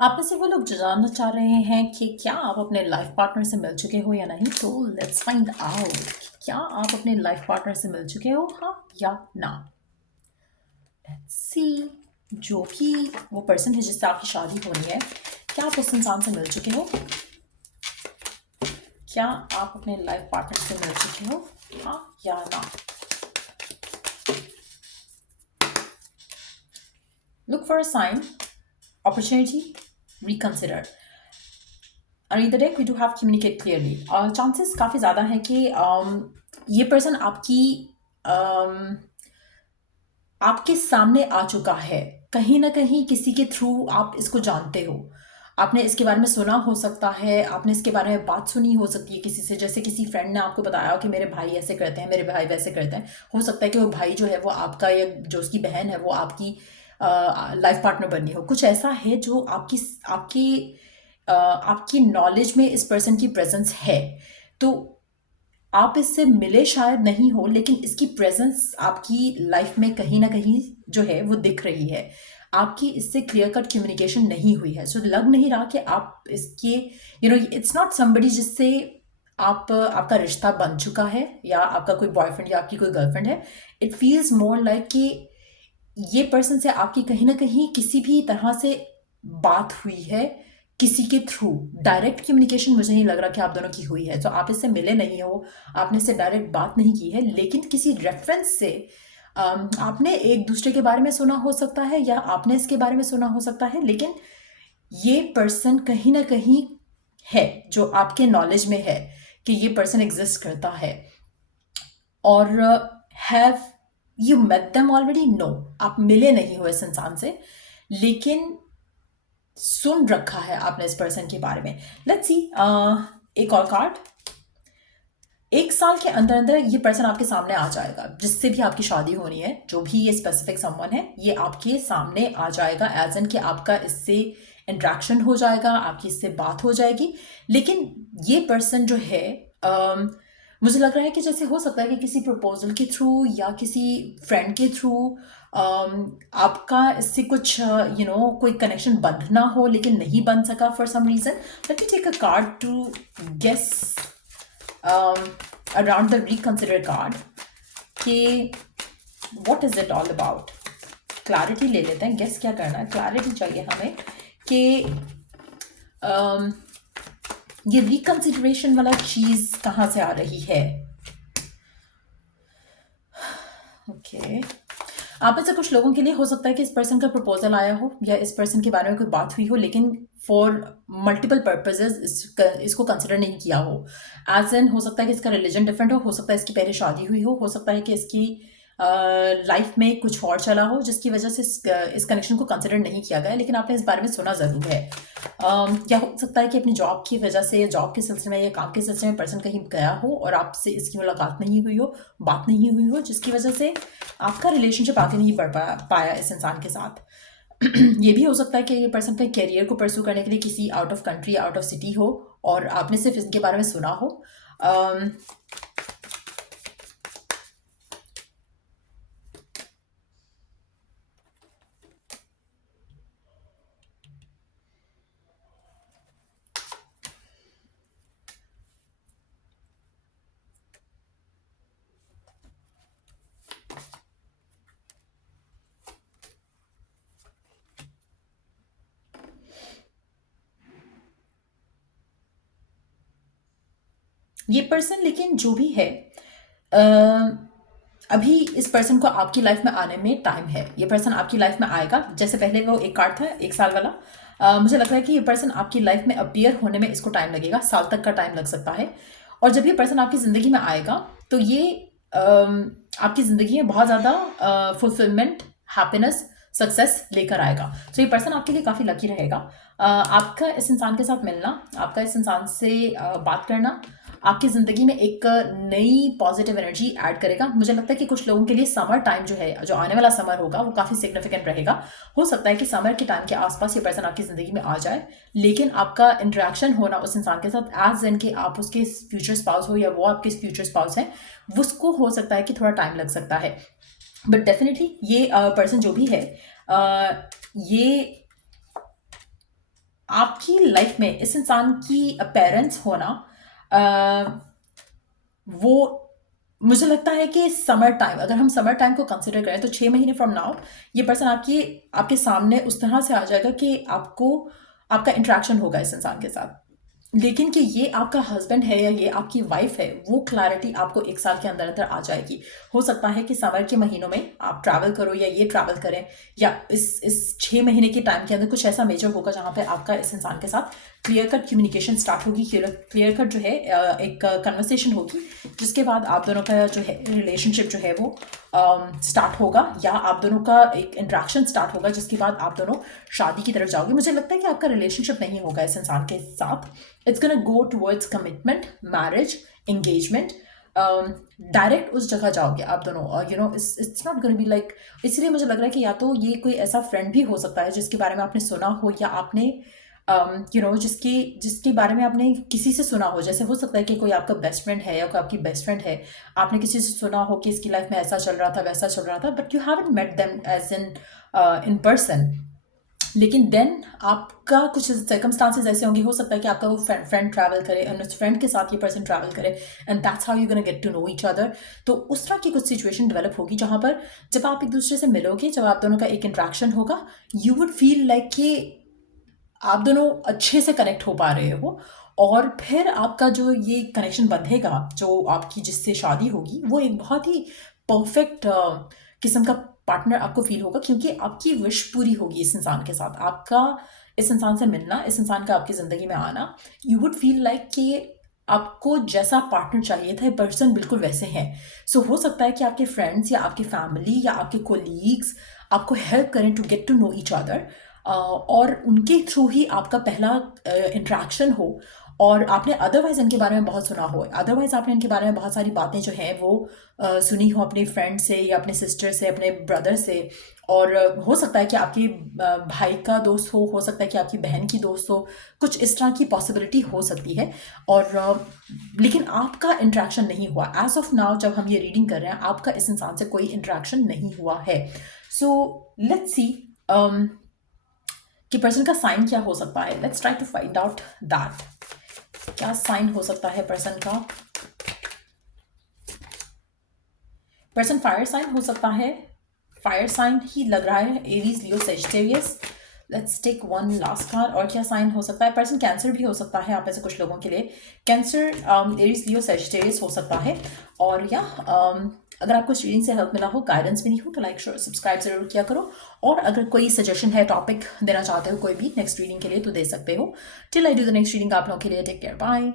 आप में से वो लोग जो जानना चाह रहे हैं कि क्या आप अपने लाइफ पार्टनर से मिल चुके हो या नहीं, तो लेट्स फाइंड आउट कि क्या आप अपने लाइफ पार्टनर से मिल चुके हो, हाँ या ना। Let's see. जो भी वो पर्सन है जिससे आपकी शादी होनी है, क्या आप उस इंसान से मिल चुके हो? क्या आप अपने लाइफ पार्टनर से मिल चुके हो, हाँ या ना? Look for a sign, opportunity, reconsider. Either deck we do have communicate clearly. Chances काफ़ी ज़्यादा है कि ये पर्सन आपके सामने आ चुका है। कहीं ना कहीं किसी के थ्रू आप इसको जानते हो। आपने इसके बारे में सुना हो सकता है, आपने इसके बारे में बात सुनी हो सकती है किसी से, जैसे किसी फ्रेंड ने आपको बताया कि मेरे भाई ऐसे करते हैं, मेरे भाई वैसे करते हैं। हो सकता है कि वो भाई जो है वो आपका, या जो उसकी बहन है वो आपकी लाइफ पार्टनर बननी हो। कुछ ऐसा है जो आपकी आपकी नॉलेज में इस पर्सन की प्रेजेंस है। तो आप इससे मिले शायद नहीं हो, लेकिन इसकी प्रेजेंस आपकी लाइफ में कहीं ना कहीं जो है वो दिख रही है। आपकी इससे क्लियर कट कम्युनिकेशन नहीं हुई है, सो लग नहीं रहा कि आप इसके इट्स नॉट समबडी जिससे आपका रिश्ता बन चुका है, या आपका कोई बॉयफ्रेंड या आपकी कोई गर्लफ्रेंड है। इट फील्स मोर लाइक कि ये पर्सन से आपकी कहीं ना कहीं किसी भी तरह से बात हुई है, किसी के थ्रू। डायरेक्ट कम्युनिकेशन मुझे नहीं लग रहा कि आप दोनों की हुई है। तो आप इससे मिले नहीं हो, आपने इससे डायरेक्ट बात नहीं की है, लेकिन किसी रेफरेंस से आपने एक दूसरे के बारे में सुना हो सकता है, या आपने इसके बारे में सुना हो सकता है। लेकिन ये पर्सन कहीं ना कहीं है जो आपके नॉलेज में है कि ये पर्सन एग्जिस्ट करता है। और have you met them already? No, आप मिले नहीं हो इस इंसान से, लेकिन सुन रखा है आपने इस पर्सन के बारे में। लेट्स सी एक और कार्ड। 1 साल के अंदर अंदर ये पर्सन आपके सामने आ जाएगा, जिससे भी आपकी शादी होनी है, जो भी ये स्पेसिफिक समवन है, ये आपके सामने आ जाएगा। एज एन कि आपका इससे इंट्रैक्शन हो जाएगा, आपकी इससे बात हो जाएगी। लेकिन ये पर्सन जो है, मुझे लग रहा है कि जैसे हो सकता है कि किसी प्रपोजल के थ्रू या किसी फ्रेंड के थ्रू आपका इससे कुछ कोई कनेक्शन बंधना हो, लेकिन नहीं बन सका for some reason. Let me take a card to guess around the reconsider card कि what is it all about. Clarity ले लेते हैं, गेस क्या करना है, क्लैरिटी चाहिए हमें कि ये रिकंसिडरेशन वाला चीज कहाँ से आ रही है। ओके आप में से कुछ लोगों के लिए हो सकता है कि इस पर्सन का प्रपोजल आया हो, या इस पर्सन के बारे में कोई बात हुई हो, लेकिन फॉर मल्टीपल पर्पजेज इसको कंसिडर नहीं किया हो। एज एन हो सकता है कि इसका रिलीजन डिफरेंट हो सकता है इसकी पहले शादी हुई हो सकता है कि इसकी लाइफ में कुछ और चला हो जिसकी वजह से इस कनेक्शन को कंसिडर नहीं किया गया, लेकिन आपने इस बारे में सुना ज़रूर है। या हो सकता है कि अपनी जॉब की वजह से, जॉब के सिलसिले में या काम के सिलसिले में पर्सन कहीं गया हो और आपसे इसकी मुलाकात नहीं हुई हो, बात नहीं हुई हो, जिसकी वजह से आपका रिलेशनशिप आगे नहीं बढ़ पाया इस इंसान के साथ। ये भी हो सकता है कि ये पर्सन अपने करियर को परस्यू करने के लिए किसी out of country, out of city हो, और आपने सिर्फ इनके बारे में सुना हो। ये पर्सन लेकिन जो भी है, अभी इस पर्सन को आपकी लाइफ में आने में टाइम है। ये पर्सन आपकी लाइफ में आएगा। जैसे पहले वो एक कार्ड था 1 साल वाला, मुझे लग रहा है कि ये पर्सन आपकी लाइफ में अपीयर होने में इसको टाइम लगेगा, साल तक का टाइम लग सकता है। और जब ये पर्सन आपकी ज़िंदगी में आएगा तो ये आपकी ज़िंदगी में बहुत ज़्यादा फुलफिलमेंट, हैप्पीनेस, सक्सेस लेकर आएगा। तो ये पर्सन आपके लिए काफ़ी लकी रहेगा। आपका इस इंसान के साथ मिलना, आपका इस इंसान से बात करना आपकी ज़िंदगी में एक नई पॉजिटिव एनर्जी ऐड करेगा। मुझे लगता है कि कुछ लोगों के लिए समर टाइम जो है, जो आने वाला समर होगा, वो काफ़ी सिग्निफिकेंट रहेगा। हो सकता है कि समर के टाइम के आसपास ये पर्सन आपकी ज़िंदगी में आ जाए, लेकिन आपका इंटरेक्शन होना उस इंसान के साथ एज इन कि आप उसके फ्यूचर स्पाउस हो या वो आपके फ्यूचर स्पाउस हैं, उसको हो सकता है कि थोड़ा टाइम लग सकता है। बट डेफिनेटली ये पर्सन जो भी है, ये आपकी लाइफ में इस इंसान की अपेरेंस होना वो मुझे लगता है कि समर टाइम, अगर हम समर टाइम को कंसिडर करें तो 6 महीने फ्रॉम नाउ ये पर्सन आपके सामने उस तरह से आ जाएगा कि आपका इंटरेक्शन होगा इस इंसान के साथ। लेकिन कि ये आपका हस्बैंड है या ये आपकी वाइफ है, वो क्लैरिटी आपको 1 साल के अंदर अंदर आ जाएगी। हो सकता है कि समर के महीनों में आप ट्रैवल करो या ये ट्रैवल करें, या इस 6 महीने के टाइम के अंदर कुछ ऐसा मेजर होगा जहाँ पे आपका इस इंसान के साथ क्लियर कट कम्युनिकेशन स्टार्ट होगी, क्लियर कट जो है एक कन्वर्सेशन होगी, जिसके बाद आप दोनों का जो है रिलेशनशिप जो है वो स्टार्ट होगा, या आप दोनों का एक इंट्रैक्शन स्टार्ट होगा, जिसके बाद आप दोनों शादी की तरफ जाओगे। मुझे लगता है कि आपका रिलेशनशिप नहीं होगा इस इंसान के साथ। It's gonna go towards commitment, marriage, engagement. Direct उस जगह जाओगे आप दोनों, और it's not gonna be like. इसलिए मुझे लग रहा है कि या तो ये कोई ऐसा फ्रेंड भी हो सकता है जिसके बारे में आपने सुना हो, या आपने जिसके बारे में आपने किसी से सुना हो। जैसे हो सकता है कि कोई आपका बेस्ट फ्रेंड है या कोई आपकी बेस्ट फ्रेंड है, आपने किसी से सुना हो कि इसकी लाइफ में ऐसा चल रहा था, वैसा चल रहा था, but you haven't met them as in person. लेकिन देन आपका कुछ सर्कमस्टांसेस ऐसे होंगे, हो सकता है कि आपका वो फ्रेंड ट्रैवल करे एंड उस फ्रेंड के साथ ये पर्सन ट्रैवल करे, and that's how you gonna get to know each other. तो उस तरह की कुछ सिचुएशन डेवलप होगी जहाँ पर जब आप एक दूसरे से मिलोगे, जब आप दोनों का एक इंट्रैक्शन होगा, यू वुड फील लाइक कि आप दोनों अच्छे से कनेक्ट हो पा रहे हो। और फिर आपका जो ये कनेक्शन बंधेगा, जो आपकी जिससे शादी होगी, वो एक बहुत ही परफेक्ट किस्म का पार्टनर आपको फील होगा, क्योंकि आपकी विश पूरी होगी इस इंसान के साथ। आपका इस इंसान से मिलना, इस इंसान का आपकी ज़िंदगी में आना, यू वुड फील लाइक कि आपको जैसा पार्टनर चाहिए था, पर्सन बिल्कुल वैसे हैं। सो हो सकता है कि आपके फ्रेंड्स या आपकी फैमिली या आपके कोलीग्स आपको हेल्प करें to get to know each other, और उनके थ्रू ही आपका पहला इंट्रैक्शन हो। और आपने अदरवाइज़ इनके बारे में बहुत सुना हो, अदरवाइज़ आपने इनके बारे में बहुत सारी बातें जो हैं वो सुनी हो अपने फ्रेंड से या अपने सिस्टर से, अपने ब्रदर से। और हो सकता है कि आपकी भाई का दोस्त हो सकता है कि आपकी बहन की दोस्त हो, कुछ इस तरह की पॉसिबिलिटी हो सकती है। और लेकिन आपका इंट्रैक्शन नहीं हुआ एज ऑफ नाउ। जब हम ये रीडिंग कर रहे हैं, आपका इस इंसान से कोई इंट्रैक्शन नहीं हुआ है। सो लेट्स सी कि पर्सन का साइन क्या हो सकता है। Let's try to find out that, क्या साइन हो सकता है पर्सन का। पर्सन फायर साइन हो सकता है, फायर साइन ही लग रहा है, Aries, Leo, Sagittarius. Let's take one last card. और क्या साइन हो सकता है। पर्सन कैंसर भी हो सकता है आप में से कुछ लोगों के लिए। कैंसर, एरीज, लियो, सेजिटेरियस हो सकता है। और या अगर आपको इस रीडिंग से हेल्प मिला हो, गाइडेंस मिली हो, तो लाइक, शेयर, सब्सक्राइब जरूर किया करो। और अगर कोई सजेशन है, टॉपिक देना चाहते हो कोई भी नेक्स्ट रीडिंग के लिए, तो दे सकते हो। Till I do the next reading, आप लोगों के लिए टेक केयर, बाय।